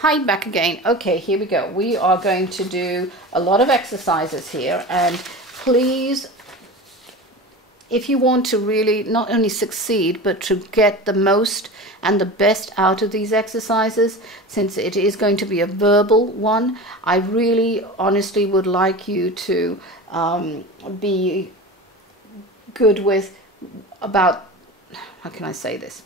Hi, back again. Okay, here we go. We are going to do a lot of exercises here, and please, if you want to really not only succeed but to get the most and the best out of these exercises, since it is going to be a verbal one, I really honestly would like you to be good with about, how can I say this?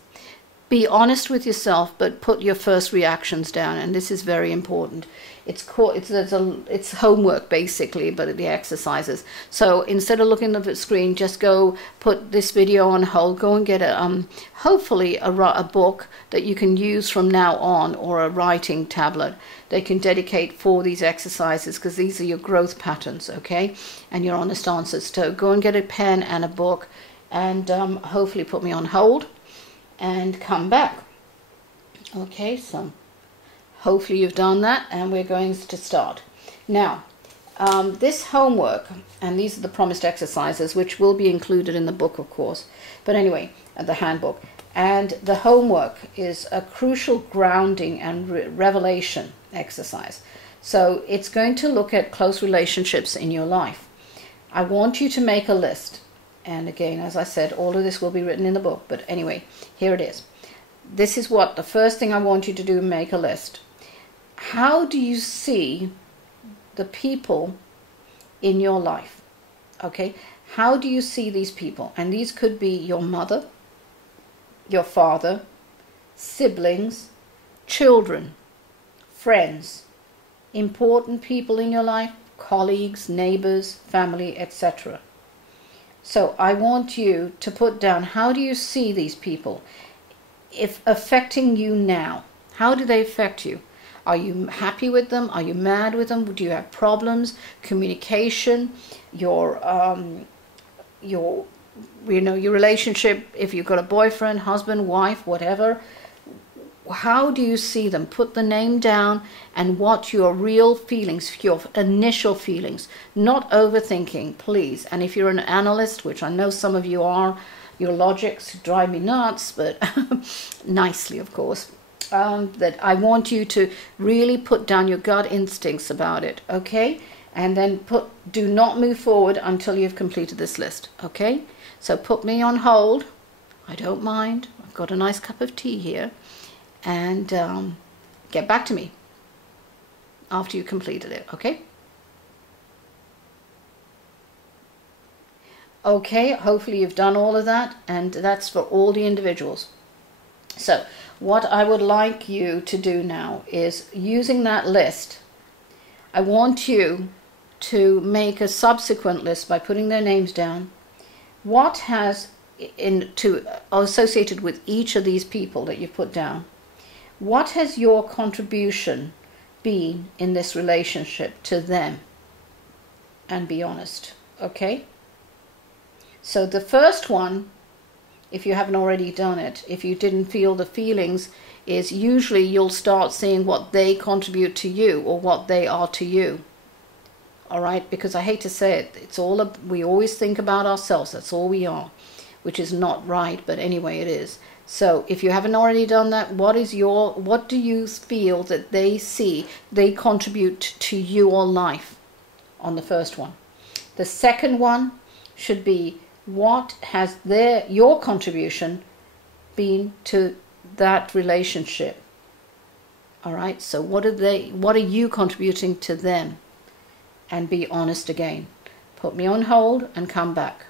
Be honest with yourself, but put your first reactions down, and this is very important. It's homework basically, but the exercises. So instead of looking at the screen, just go put this video on hold. Go and get hopefully a book that you can use from now on, or a writing tablet that you can dedicate for these exercises, because these are your growth patterns, okay, and your honest answers. So go and get a pen and a book, and hopefully put me on hold and come back. Okay, so hopefully you've done that, and we're going to start now. This homework, and these are the promised exercises, which will be included in the book, of course, but anyway, the handbook. And the homework is a crucial grounding and revelation exercise. So it's going to look at close relationships in your life. I want you to make a list. And again, as I said, all of this will be written in the book. But anyway, here it is. This is what the first thing I want you to do, make a list. How do you see the people in your life? Okay, how do you see these people? And these could be your mother, your father, siblings, children, friends, important people in your life, colleagues, neighbors, family, etc. So I want you to put down, how do you see these people if affecting you now? How do they affect you? Are you happy with them? Are you mad with them? Do you have problems? Communication, your relationship, if you've got a boyfriend, husband, wife, whatever. How do you see them? Put the name down, and what your real feelings, your initial feelings, not overthinking, please. And if you're an analyst, which I know some of you are, your logics drive me nuts, but nicely, of course, that I want you to really put down your gut instincts about it, okay? And then do not move forward until you've completed this list, okay? So put me on hold. I don't mind. I've got a nice cup of tea here. And get back to me after you completed it, okay? Okay, hopefully you've done all of that, and that's for all the individuals. So what I would like you to do now is, using that list, I want you to make a subsequent list by putting their names down. What has associated with each of these people that you've put down? What has your contribution been in this relationship to them? And be honest, okay? So the first one, if you haven't already done it, if you didn't feel the feelings, is usually you'll start seeing what they contribute to you, or what they are to you. All right? Because I hate to say it, we always think about ourselves. That's all we are, which is not right, but anyway, it is. So if you haven't already done that, what do you feel that they contribute to your life on the first one? The second one should be, what has your contribution been to that relationship? All right, so what are you contributing to them? And be honest again. Put me on hold and come back.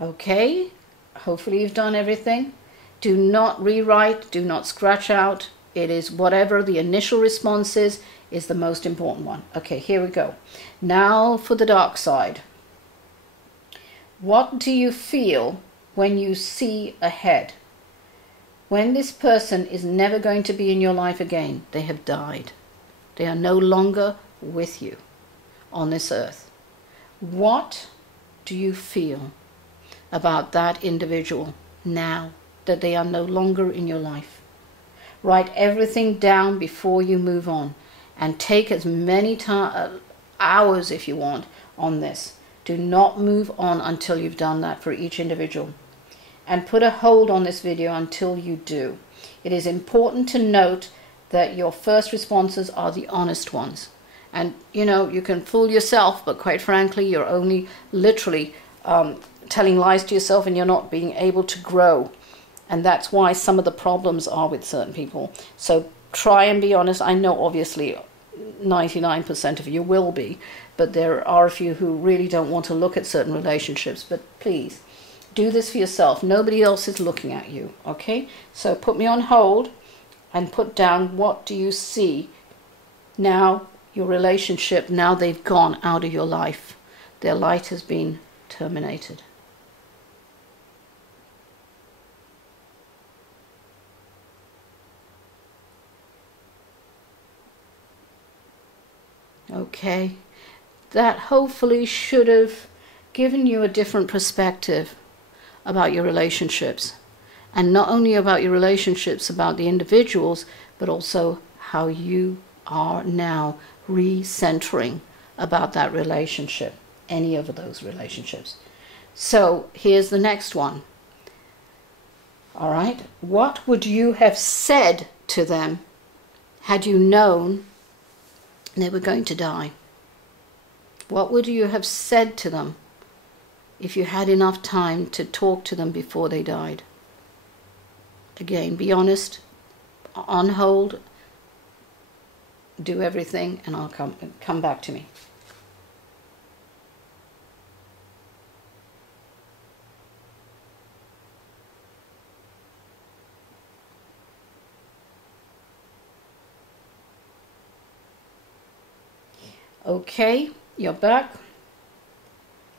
Okay, hopefully you've done everything. Do not rewrite, do not scratch out. It is whatever the initial response is the most important one. Okay, here we go. Now for the dark side. What do you feel when you see ahead? When this person is never going to be in your life again, they have died. They are no longer with you on this earth. What do you feel about that individual now that they are no longer in your life? Write everything down before you move on, and take as many hours if you want on this. Do not move on until you've done that for each individual. And put a hold on this video until you do. It is important to note that your first responses are the honest ones. And you know, you can fool yourself, but quite frankly, you're only literally telling lies to yourself, and you're not being able to grow. And that's why some of the problems are with certain people. So try and be honest. I know obviously 99% of you will be, but there are a few who really don't want to look at certain relationships. But please, do this for yourself. Nobody else is looking at you, okay? So put me on hold and put down, what do you see now, your relationship, now they've gone out of your life. Their light has been terminated. Okay, that hopefully should have given you a different perspective about your relationships. And not only about your relationships, about the individuals, but also how you are now recentering about that relationship, any of those relationships. So here's the next one. All right, what would you have said to them had you known they were going to die? What would you have said to them if you had enough time to talk to them before they died? Again, be honest, on hold, do everything, and I'll come back to me. Okay, you're back.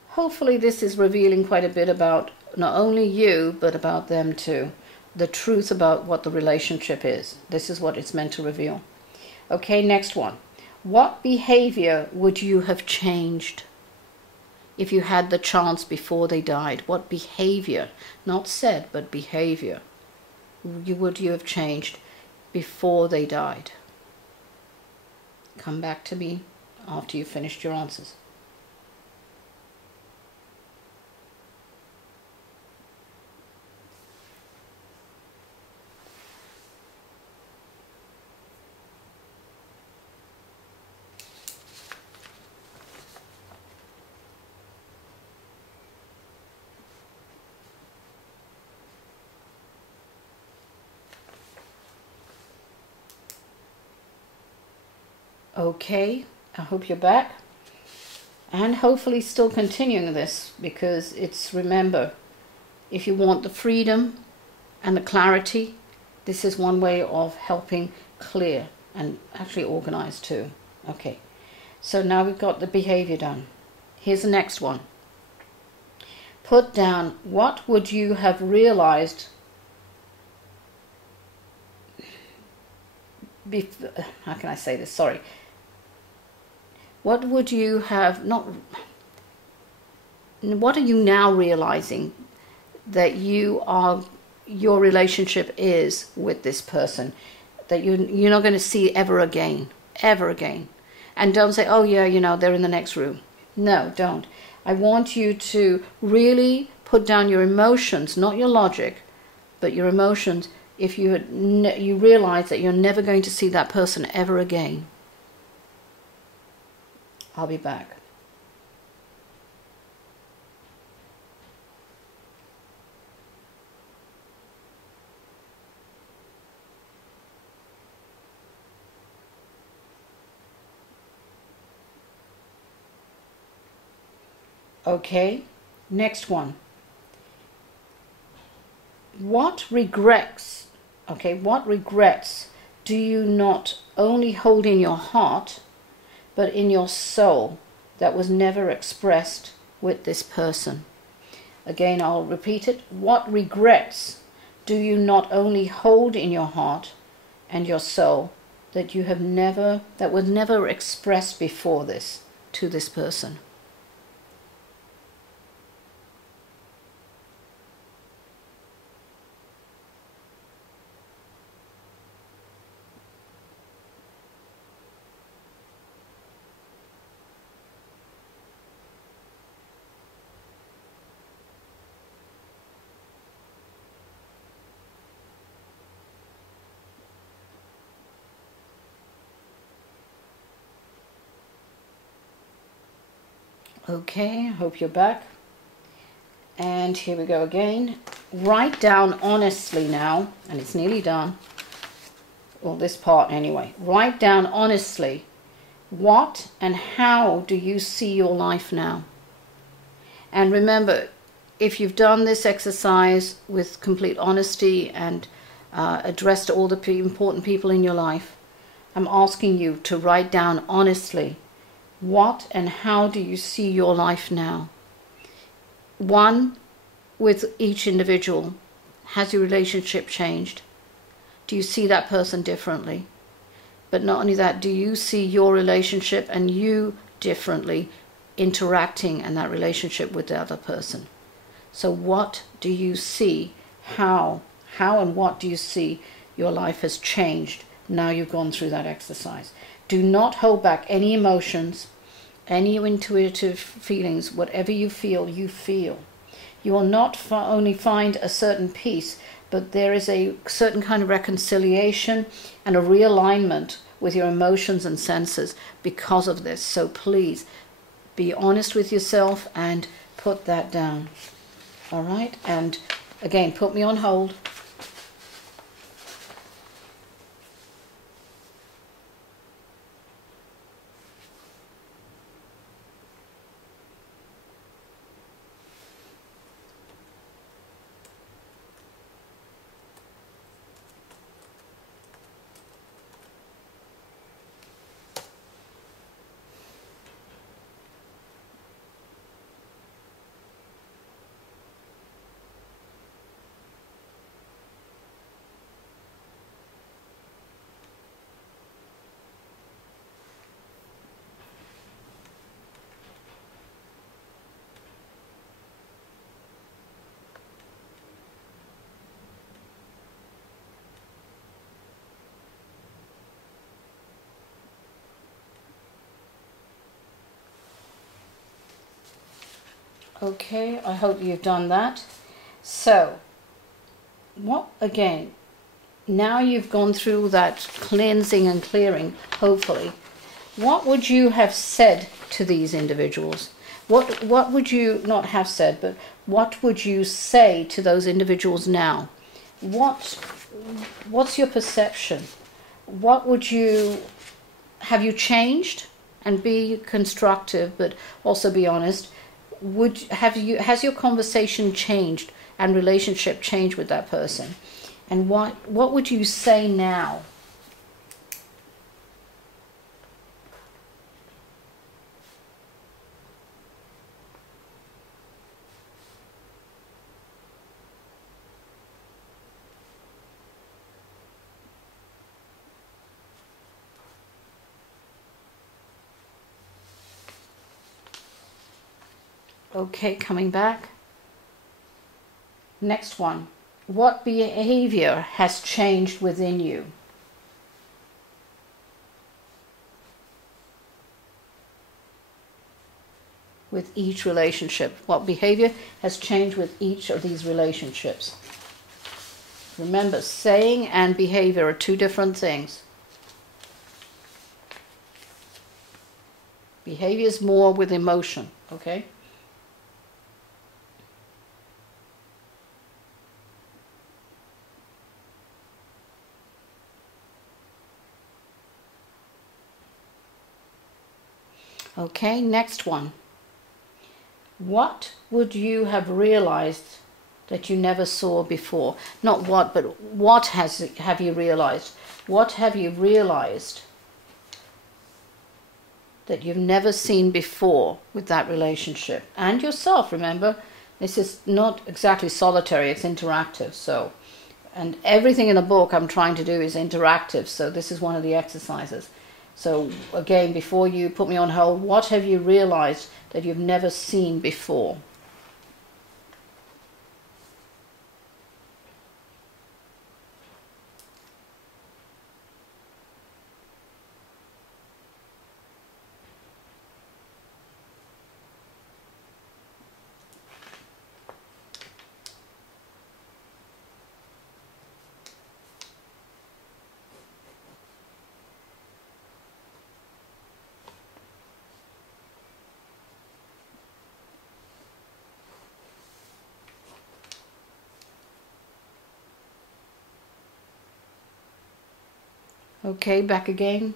Hopefully this is revealing quite a bit about not only you, but about them too. The truth about what the relationship is. This is what it's meant to reveal. Okay, next one. What behavior would you have changed if you had the chance before they died? What behavior, not said, but behavior, would you have changed before they died? Come back to me after you've finished your answers. Okay, I hope you're back, and hopefully still continuing this, because it's, remember, if you want the freedom and the clarity, this is one way of helping clear and actually organize too. Okay, so now we've got the behavior done. Here's the next one. Put down, what would you have realized how can I say this? Sorry. What would you have not... What are you now realizing that your relationship is with this person, that you're not going to see ever again, ever again? And don't say, oh yeah, you know, they're in the next room. No, don't. I want you to really put down your emotions, not your logic, but your emotions. If you realize that you're never going to see that person ever again. I'll be back. Okay, next one. What regrets, what regrets do you not only hold in your heart, but in your soul, that was never expressed with this person? Again, I'll repeat it. What regrets do you not only hold in your heart and your soul that was never expressed before this to this person? Okay, I hope you're back. And here we go again. Write down honestly now, and it's nearly done. Well, this part anyway. Write down honestly, what and how do you see your life now? And remember, if you've done this exercise with complete honesty and addressed all the important people in your life, I'm asking you to write down honestly, what and how do you see your life now? One, with each individual, has your relationship changed? Do you see that person differently? But not only that, do you see your relationship and you differently interacting in that relationship with the other person? So what do you see? How and what do you see your life has changed now you've gone through that exercise? Do not hold back any emotions, any intuitive feelings. Whatever you feel, you feel. You will not only find a certain peace, but there is a certain kind of reconciliation and a realignment with your emotions and senses because of this. So please be honest with yourself and put that down. All right? And again, put me on hold. Okay, I hope you've done that. So, what again? Now you've gone through that cleansing and clearing, hopefully. What would you have said to these individuals? What would you not have said, but what would you say to those individuals now? What's your perception? What would you have you changed? And be constructive, but also be honest. Has your conversation changed and relationship changed with that person? And what would you say now? Okay, coming back. Next one. What behavior has changed within you? With each relationship. What behavior has changed with each of these relationships? Remember, saying and behavior are two different things. Behavior is more with emotion, okay? Okay, next one. What would you have realized that you never saw before? Not what, but what have you realized? What have you realized that you've never seen before with that relationship? And yourself, remember, this is not exactly solitary, it's interactive. So, and everything in the book I'm trying to do is interactive, so this is one of the exercises. So again, before you put me on hold, what have you realized that you've never seen before? Okay, back again,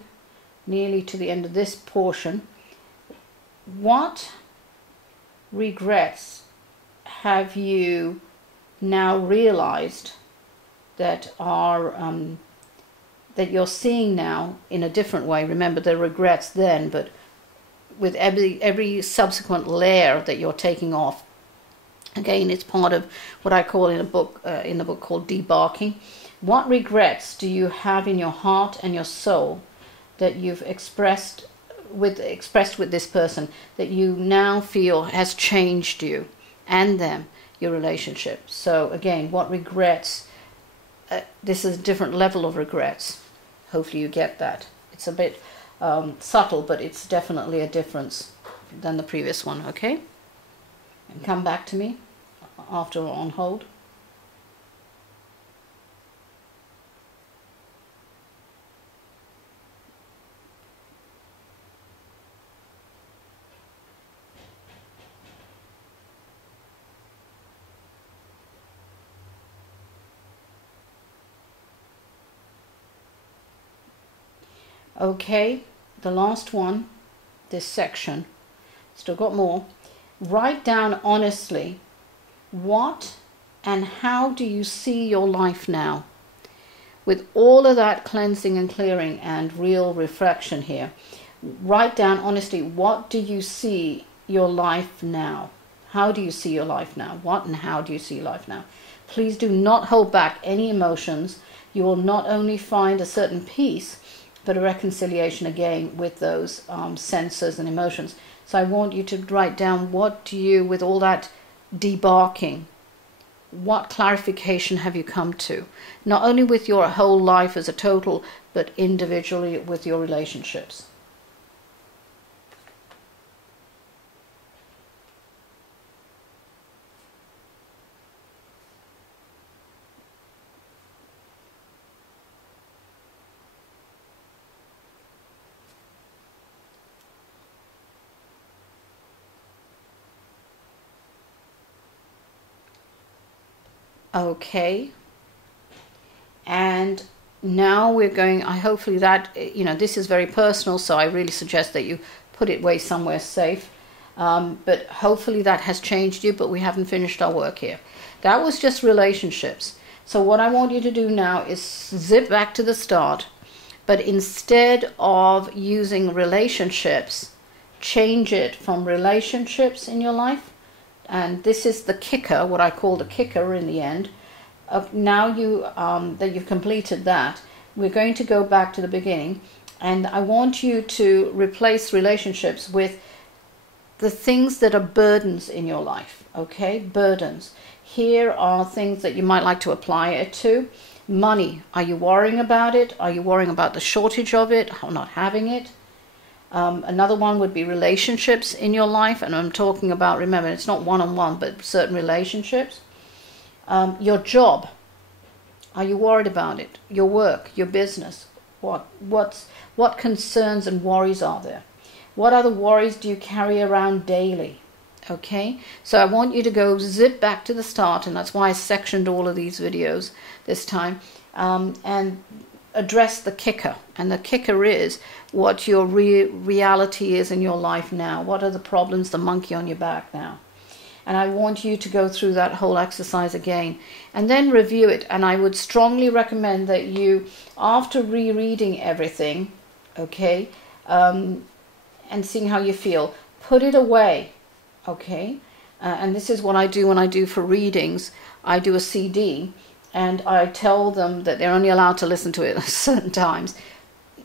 nearly to the end of this portion. What regrets have you now realized that are that you're seeing now in a different way? Remember the regrets then, but with every subsequent layer that you're taking off. Again, it's part of what I call in the book called debarking. What regrets do you have in your heart and your soul that you've expressed with this person that you now feel has changed you and them, your relationship? So again, what regrets? This is a different level of regrets. Hopefully you get that. It's a bit subtle, but it's definitely a difference than the previous one. Okay, and come back to me after on hold. Okay, the last one, this section, still got more. Write down honestly what and how do you see your life now? With all of that cleansing and clearing and real reflection here, write down honestly, what do you see your life now? How do you see your life now? What and how do you see your life now? Please do not hold back any emotions. You will not only find a certain peace, but a reconciliation again with those senses and emotions. So I want you to write down, what do you, with all that debarking, what clarification have you come to? Not only with your whole life as a total, but individually with your relationships. Okay, and now we're going, hopefully that, this is very personal, so I really suggest that you put it away somewhere safe, but hopefully that has changed you, but we haven't finished our work here. That was just relationships. So what I want you to do now is zip back to the start, but instead of using relationships, change it from relationships in your life. And this is the kicker, what I call the kicker in the end. Now that you've completed that, we're going to go back to the beginning, and I want you to replace relationships with the things that are burdens in your life. Okay, burdens. Here are things that you might like to apply it to. Money. Are you worrying about it? Are you worrying about the shortage of it or not having it? Another one would be relationships in your life, and I'm talking about, remember, it's not one-on-one, but certain relationships. Your job, are you worried about it? Your work, your business, what concerns and worries are there? What other worries do you carry around daily? Okay, so I want you to go zip back to the start, and that's why I sectioned all of these videos this time, and address the kicker. And the kicker is what your reality is in your life now. What are the problems, the monkey on your back now? And I want you to go through that whole exercise again and then review it. And I would strongly recommend that you, after rereading everything, okay, and seeing how you feel, put it away, okay? And this is what I do when I do for readings. I do a CD, and I tell them that they're only allowed to listen to it at certain times.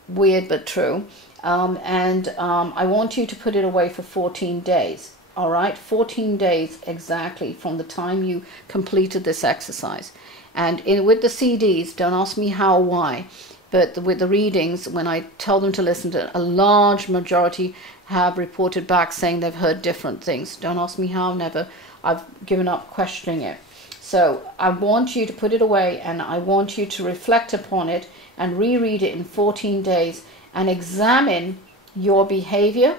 Weird but true. I want you to put it away for 14 days. All right, 14 days exactly from the time you completed this exercise. And with the CDs, don't ask me how or why, but with the readings, when I tell them to listen to it, a large majority have reported back saying they've heard different things. Don't ask me how, never. I've given up questioning it. So I want you to put it away, and I want you to reflect upon it and reread it in 14 days and examine your behavior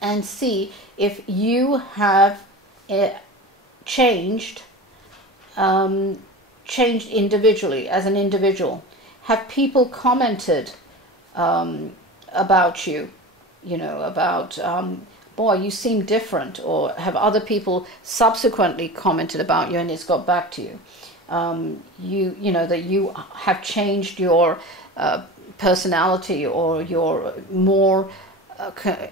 and see if you have changed individually, as an individual. have people commented about you, you know, about, boy, you seem different, or have other people subsequently commented about you and it's got back to you. You know, that you have changed your personality, or you're more,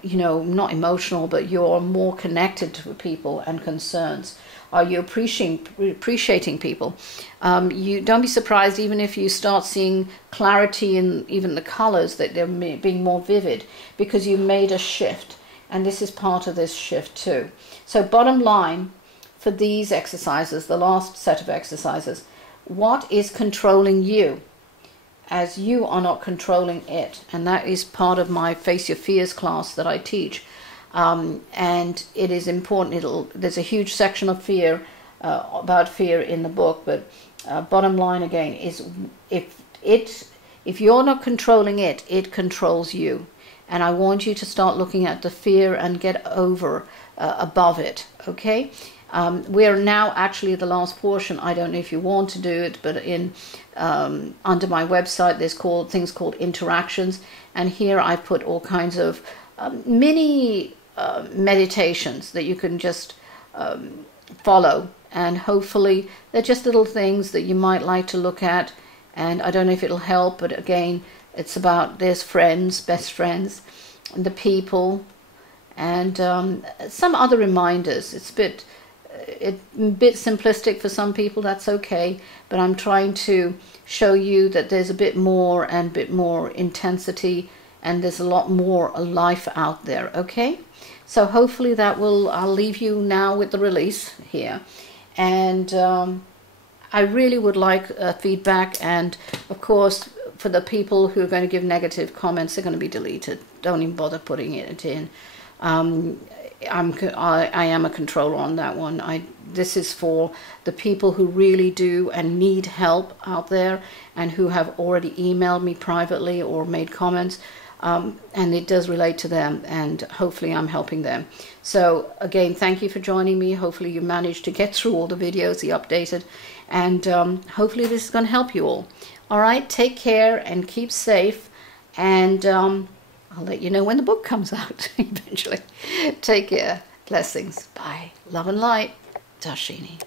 you know, not emotional, but you're more connected to people and concerns. Are you appreciating people? You don't be surprised even if you start seeing clarity in even the colors, that they're being more vivid, because you made a shift, and this is part of this shift too. So bottom line for these exercises, the last set of exercises, what is controlling you, as you are not controlling it? And that is part of my Face Your Fears class that I teach. And it is important. There's a huge section of fear, about fear in the book, but bottom line again is, if you're not controlling it, it controls you. And I want you to start looking at the fear and get over, above it, okay? We are now actually at the last portion. I don't know if you want to do it, but in under my website there's things called interactions, and here I put all kinds of mini meditations that you can just follow, and hopefully they're just little things that you might like to look at. And I don't know if it'll help, but again, it's about, there's friends, best friends, and the people, and some other reminders. It's a bit simplistic for some people, that's okay, but I'm trying to show you that there's a bit more and a bit more intensity, and there's a lot more life out there, okay? So hopefully that will, I'll leave you now with the release here. And I really would like feedback, and of course for the people who are going to give negative comments, they're going to be deleted. Don't even bother putting it in. I am a controller on that one. This is for the people who really do and need help out there, and who have already emailed me privately or made comments, and it does relate to them, and hopefully I'm helping them. So again, thank you for joining me. Hopefully you managed to get through all the videos, the updated, and hopefully this is going to help you all. All right, take care and keep safe, and I'll let you know when the book comes out eventually. Take care. Blessings. Bye. Love and light. Darshini.